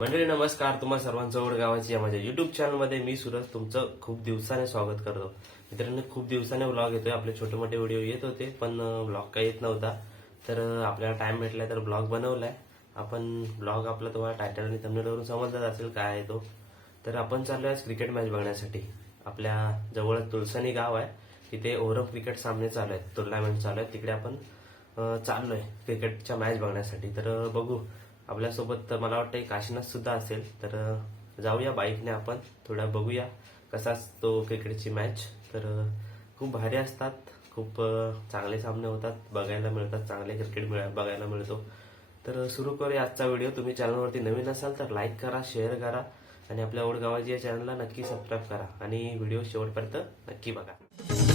मंडळी नमस्कार. तुम्हाला सर्वांचं ओढ गावाची या माझ्या युट्यूब चॅनलमध्ये मी सूरज तुमचं खूप दिवसाने स्वागत करतो. मित्रांनो खूप दिवसाने व्लॉग येतोय. आपले छोटे मोठे व्हिडिओ येत होते पण ब्लॉग काही येत नव्हता. तर आपल्याला टाइम भेटलाय तर ब्लॉग बनवलाय. आपण ब्लॉग आपला तुम्हाला टायटल आणि थंबनेलवरून समजत असेल काय आहे तो. तर आपण चाललो आज क्रिकेट मॅच बघण्यासाठी. आपल्या जवळच तुलसानी गाव आहे. तिथे ओव्हरऑल क्रिकेट सामने चालू आहेत. टुर्नामेंट चालू आहेत. तिकडे आपण चाललोय क्रिकेटच्या मॅच बघण्यासाठी. तर बघू. आपल्यासोबत मला वाटतं काशीनाथ सुद्धा असेल. तर जाऊया बाईकने आपण. थोडा बघूया कसा असतो क्रिकेटची मॅच. तर खूप भारी असतात. खूप चांगले सामने होतात. बघायला मिळतात चांगले क्रिकेट मिळ- बघायला मिळतो. तर सुरू करूया आजचा व्हिडिओ. तुम्ही चॅनलवरती नवीन असाल तर लाईक करा शेअर करा आणि आपल्या ओडगावाजी या चॅनलला नक्की सबस्क्राईब करा. आणि व्हिडिओ शेवटपर्यंत नक्की बघा.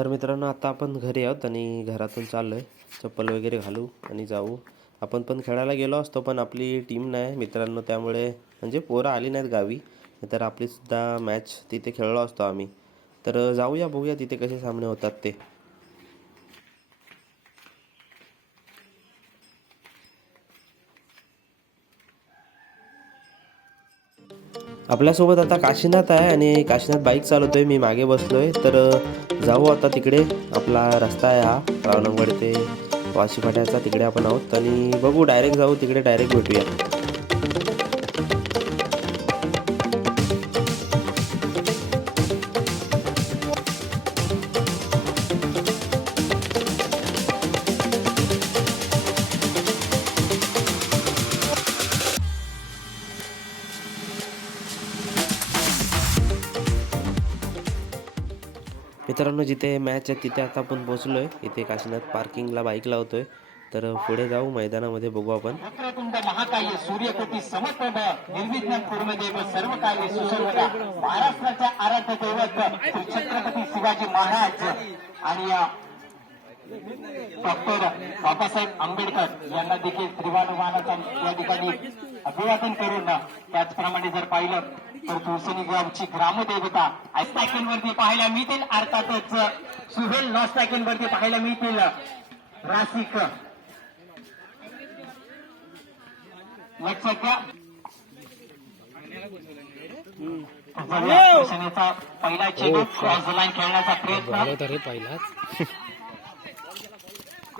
तर मित्रांनो आता आपण घरी आहोत आणि घरातून चाललोय. चप्पल वगैरे घालू आणि जाऊ. आपण पण खेळायला गेलो असतो पण आपली टीम नाही मित्रांनो त्यामुळे म्हणजे पोरं आली नाहीत गावी. तर आपलीसुद्धा मॅच तिथे खेळलो असतो आम्ही. तर जाऊया बघूया तिथे कसे सामने होतात ते. आपल्यासोबत आता काशीनाथ आहे आणि काशीनाथ बाईक चालवतोय मी मागे बसलोय. तर जाऊ आता तिकडे. आपला रस्ता आहे हा रावणंगवाडी ते वाशी फाट्याचा. तिकडे आपण आहोत. आणि बघू डायरेक्ट जाऊ तिकडे डायरेक्ट भेटूया. मित्रांनो जिथे मॅच आहे तिथे आता आपण पोहोचलोय. इथे काशीनाथ पार्किंगला बाईक लावतोय. तर पुढे जाऊ मैदानामध्ये बघू आपण. महाकाय सूर्यकोटी निर्विघ्न कुर्मदेव सर्व कार्य सुसर्वदा महाराष्ट्राच्या आराध्य दैवत छत्रपती शिवाजी महाराज आणि डॉक्टर बाबासाहेब आंबेडकर यांना देखील त्रिवाण वाहनाचा या ठिकाणी अभिवादन करून त्याचप्रमाणे जर पाहिलं तर तुळसणी गावची ग्रामदेवता वरती पाहायला मिळतील अर्थातच सुहेल वरती पाहायला मिळतील रासिक लक्षात घ्या पहिला चेंडू क्रॉस लाईन खेळण्याचा प्रयत्न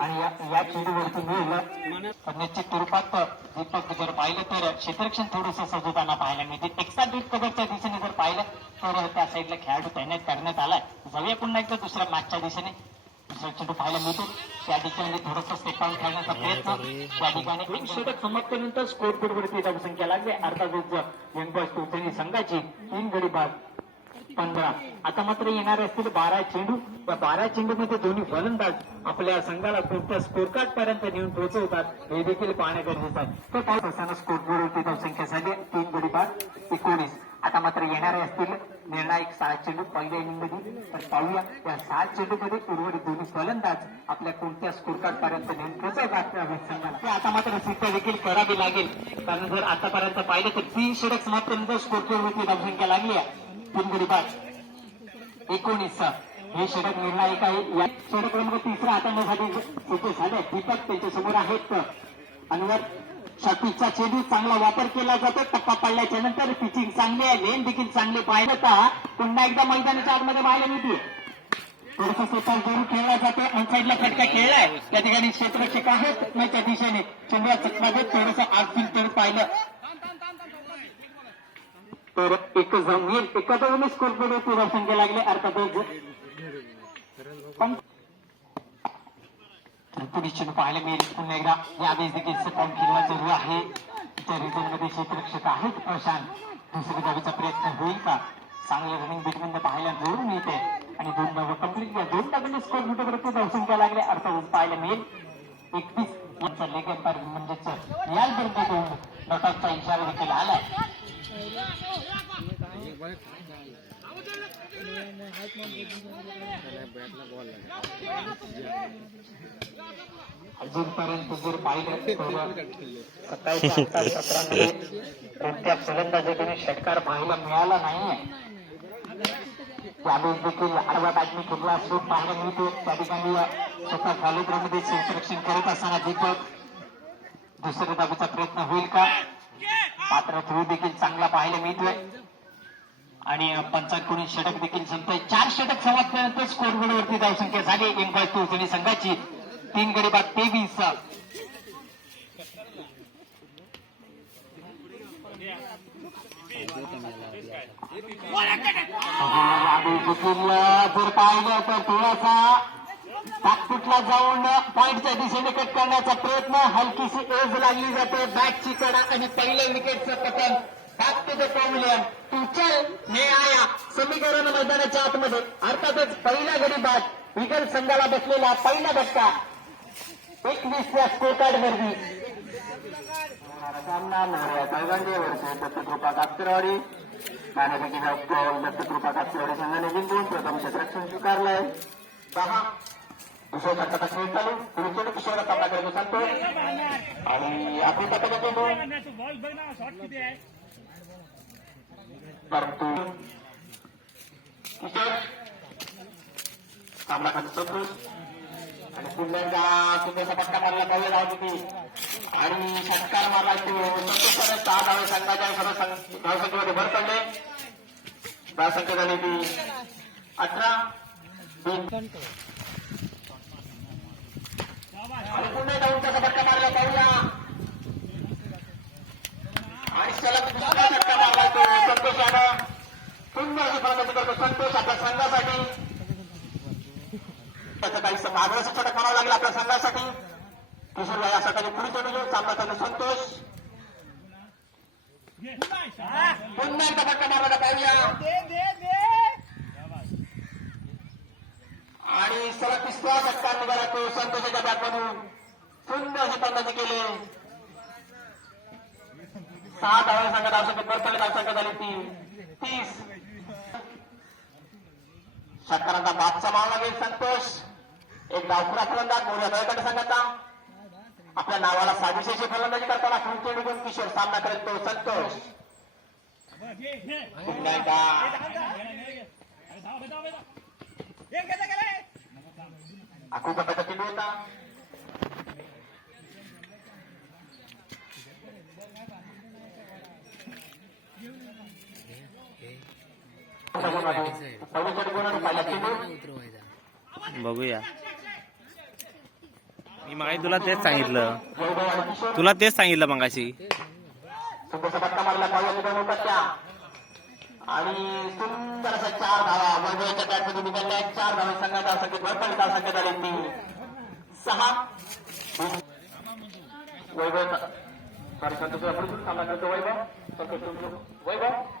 आणि या खेळीवरती चेंडूवरती निश्चित स्वरूपात दीपक जर पाहिलं तर क्षेत्ररक्षण थोडस सजवताना पाहायला मिळते. एक्स्ट्रा डीप कव्हरच्या दिशेने जर पाहिलं तर त्या साईडला खेळाडू तैनात करण्यात आलाय. जाऊया पुन्हा एकदा दुसऱ्या मॅचच्या दिशेने. दुसरा चेंडू पाहायला मिळतो. त्या ठिकाणी थोडस स्टेप खेळण्याचा प्रयत्न. त्या ठिकाणी एक षटक समाप्तीनंतर स्कोर बोर्ड वरती धावसंख्या लागली. अर्थात यंग बॉयज संघाची तीन गडी बाद पंधरा आता मात्र येणार असतील बारा चेंडू. त्या बारा चेंडू मध्ये दोन्ही फलंदाज आपल्या संघाला कोणत्या स्कोर कार्ड पर्यंत नेऊन पोहोचवतात हे देखील पाहणे गरजेचं आहे. तो पाच असताना स्कोर बोर्ड बोर्डवरती संख्या झाली तीन गडी बाद एकोणीस. आता मात्र येणारे असतील निर्णायक सहा चेंडू पहिल्या इनिंगमध्ये तर पाहूया या सहा चेंडू मध्ये उर्वरित दोन्ही फलंदाज आपल्या कोणत्या स्कोर कार्ड पर्यंत नेऊन पोहोचवतात संघाला. आता मात्र सिद्ध देखील करावी लागेल. कारण जर आतापर्यंत पाहिलं तर तीन षडक समाप्त नंतर स्कोर होती धावसंख्या लागली आहे. तीन गुणी पाच एकोणीस हे षटक निर्णायक आहे. या षटक क्रमांक तिसरा हाताळण्यासाठी झाले. दीपक त्यांच्यासमोर आहेत. अनवर शक्तीचा चेंडू चांगला वापर केला जातो. टप्पा पडल्याच्या नंतर पिचिंग चांगली आहे. लेन देखील चांगले पाहिलं तर पुन्हा एकदा मैदानाच्या आतमध्ये पाहायला मिळते. थोडस स्वतः जोरू खेळला जातो. अनसाईडला फटका खेळलाय. त्या ठिकाणी क्षेत्रक्षक आहेत. नाही त्या दिशेने चंद्रा चकमागत थोडस आर्थिक तर पाहिलं. तर एक जमीन एका स्कोर बोर्डवरती संख्या लागले अर्थातच पण पाहायला मिळेल पुन्हा एकदा. यावेळेस देखील सकाळी खेळला जरूर आहे. त्या रिझनमध्ये क्षेत्ररक्षक आहेत प्रशांत. दुसऱ्या धावेचा प्रयत्न होईल का? चांगलं रनिंग बिटवीन पाहायला जरूर मिळते. आणि दोन धावा कंप्लीट किंवा दोन धावांनी स्कोर बोर्डवरती धावसंख्या लागले अर्थातच पाहायला मिळेल. एकतीस यांचा लेग एम्पायर म्हणजेच याच बरोबर दोन नटाचा इशारा देखील आलाय अजूनपर्यंत जर पाहिलं तर सकाळच्या षटकार पाहायला मिळाला नाहीये त्यावेळेस देखील आडवा बॅटने कुठला शोध पाहायला मिळतो त्या ठिकाणी स्वतः खालीद्रमध्ये संरक्षण करत असताना दीपक दुसऱ्या दाबीचा प्रयत्न होईल का? मात्र थ्रू देखील चांगला पाहायला मिळतोय. आणि पंचांकडून षटक देखील संपतोय. चार षटक समाप्तीनंतर स्कोर बोर्डवरती धावसंख्या झाली. इंकॉय टोचणी संघाची. तीन गडी बाद तेवीस. जर पाहिलं तर थोडासा ताकपीटला जाऊन पॉइंटच्या दिशेने कट करण्याचा प्रयत्न. हलकीशी एज लागली जाते. बॅटची कडा आणि पहिल्या विकेटचं पतन. टू द पॅव्हिलियन तू चल ने आया समीकरण मैदानाच्या आतमध्ये. अर्थातच पहिला गडी बाद विगल संघाला बसलेला पहिला धक्का. एकवीसच्या स्कोर कार्ड वरती. सामना नाऱ्या कळगंडेवरचे दत्तकृपा कापकरवाडी नाण्यापैकी दत्तकृपा कापकरवाडी संघाने जिंकून प्रथम क्षेत्ररक्षण स्वीकारलंय. दहा दुसऱ्या षटकाचा खेळ चालू. पुढे किशोर सामना करतो सांगतो आणि आपली षटकाचा चेंडू परंतु किशोर सामना करतो आणि पुन्हा सुंदरचा पट्टा मारला पाहिजे धाव किती आणि षटकार मारला तो संतोषाने सहा धावे संघाच्या सर्व संघ- धावसंख्येमध्ये भर पडले धावसंख्या झाली ती अठरा तीन आणि पुन्हा धावूनचा पट्टा मारला पाहूया आणि सलग दुसरा षटकार मारला तो संतोष यादव पुन्हा अशी करतो संतोष आपल्या संघासाठी. त्याचं काही मागण्याचं षटक मारावं लागलं आपल्या संघासाठी. किशोर यासाठी पुढे चढू देऊ सामना करतो संतोष. पुन्हा एकदा फटका मारायला पाहूया आणि सलग तिसरा फटका निघाला तो संतोषाच्या बॅटमधून पुन्हा अशी फलंदाजी केली. सहा धावा संघात आवश्यक परतले संघात झाली ती. तीस. षटकारांचा बादचा मावा लागेल संतोष एक डावखुरा फलंदाज मोर्या दळकट संघाचा आपल्या नावाला साजेशी फलंदाजी करताना पुढचे निघून किशोर सामना करत तो संतोष आखू चेंडू होता पहिल्या चेंडू कोणाचा? पहिला चेंडू बघूया. मी मागे तुला तेच सांगितलं. तुला तेच सांगितलं मगाशी. सुंदरचा आणि सुंदर असा चार धावा. वैभवच्या बॅटमध्ये निघाल्या चार धावा संघात धावसंख्येत भरपण धावसंख्येत आली तीन सहा. वैभव. सॉरी संतोष सामना करतो वैभव. वैभव.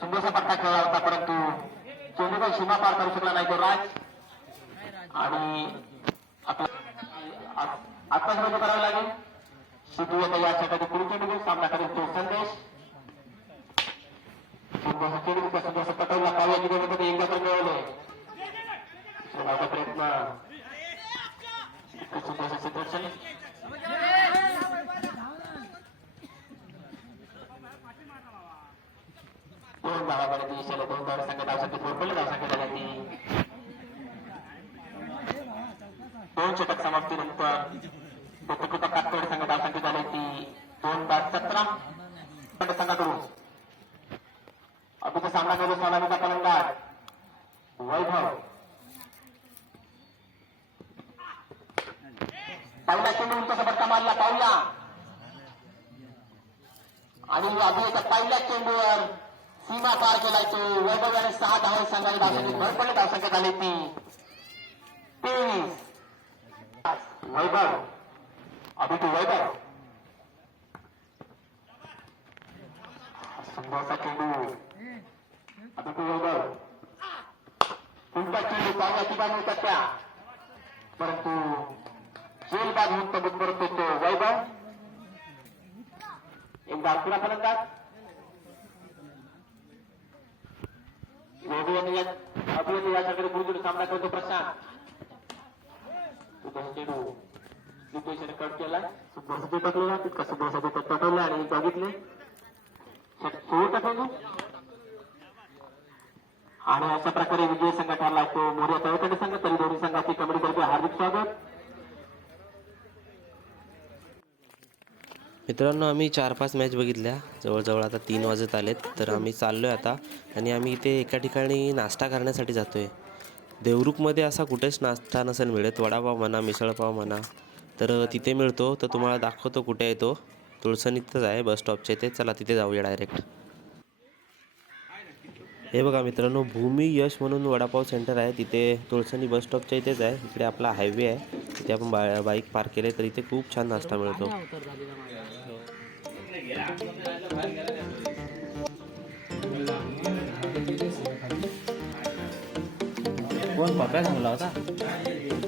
सुंदरसा पट्टा खेळला होता परंतु चेंडू काही सीमा पार करू शकला नाही तो राज. आणि आपला आत्ताच रद्द करावं लागेल. सिद्धू आता या षटकाची पुढे चेंडू सामना करेल तो संदेश. सुंदरसा चेंडू त्या पटवला पावल्या निघण्यामध्ये एकदा तर मिळवले सोडायचा प्रयत्न इतकं सुंदरसं क्षेत्ररक्षण दोन धावाकडे दिशेला दोन धावा संघ धावसाठी भरपडले धावसाठी झाल्या ती दोन षटक समाप्तीनंतर दत्तकृपा कातकड संघ धावसाठी झाली ती दोन बाद सतरा षटक संघाकडून अभिचा सामना करू सलामीचा फलंदाज वैभव पहिला चेंडू उंच फटका मारला पाहूया आणि अभियाच्या पहिल्या चेंडूवर सीमा पार केलाय तो वैभव याने सहा धावा संघाने धावसंख्येत भर पडले धावसंख्येत आली ती तेवीस वैभव अभि तू वैभव सुंदरसा चेंडू अभि तू वैभव तुमचा चेंडू चांगला ठिकाणी होता त्या परंतु जेल बाद होऊन तो परत येतो वैभव एकदा पुरा फलंदाज वेगळे यांनी या- अभिनेते याच्याकडे गुरुजीने सामना करतो प्रशांत सुदर्शन केला सुदर्शन पटवला तितका सुदर्शन पटवला आणि बघितले? सोडत टाकले आणि अशा प्रकारे विजय संघ ठरला तो मोर्या तळकटे संघ तरी दोन्ही संघाची कमिटीतर्फे हार्दिक स्वागत. मित्रांनो आम्ही चार पाच मॅच बघितल्या. जवळजवळ आता तीन वाजत आलेत तर आम्ही चाललोय आता. आणि आम्ही इथे एका ठिकाणी नाश्ता करण्यासाठी जातोय. देवरुखमध्ये असा कुठेच नाश्ता नसेल मिळत. वडापाव म्हणा मिसळपाव म्हणा. तर तिथे मिळतो. तर तुम्हाला दाखवतो कुठे आहे तो. तुळसणीतच आहे बस स्टॉपच्या इथे. चला तिथे जाऊया डायरेक्ट हे बघा मित्रांनो भूमी यश म्हणून वडापाव सेंटर आहे. तिथे तुळसणी बस स्टॉपच्या इथेच आहे. इकडे आपला हायवे आहे. तिथे आपण बा बाईक पार्क केले. तर इथे खूप छान नाश्ता मिळतो. कोण पप्या चांगला होता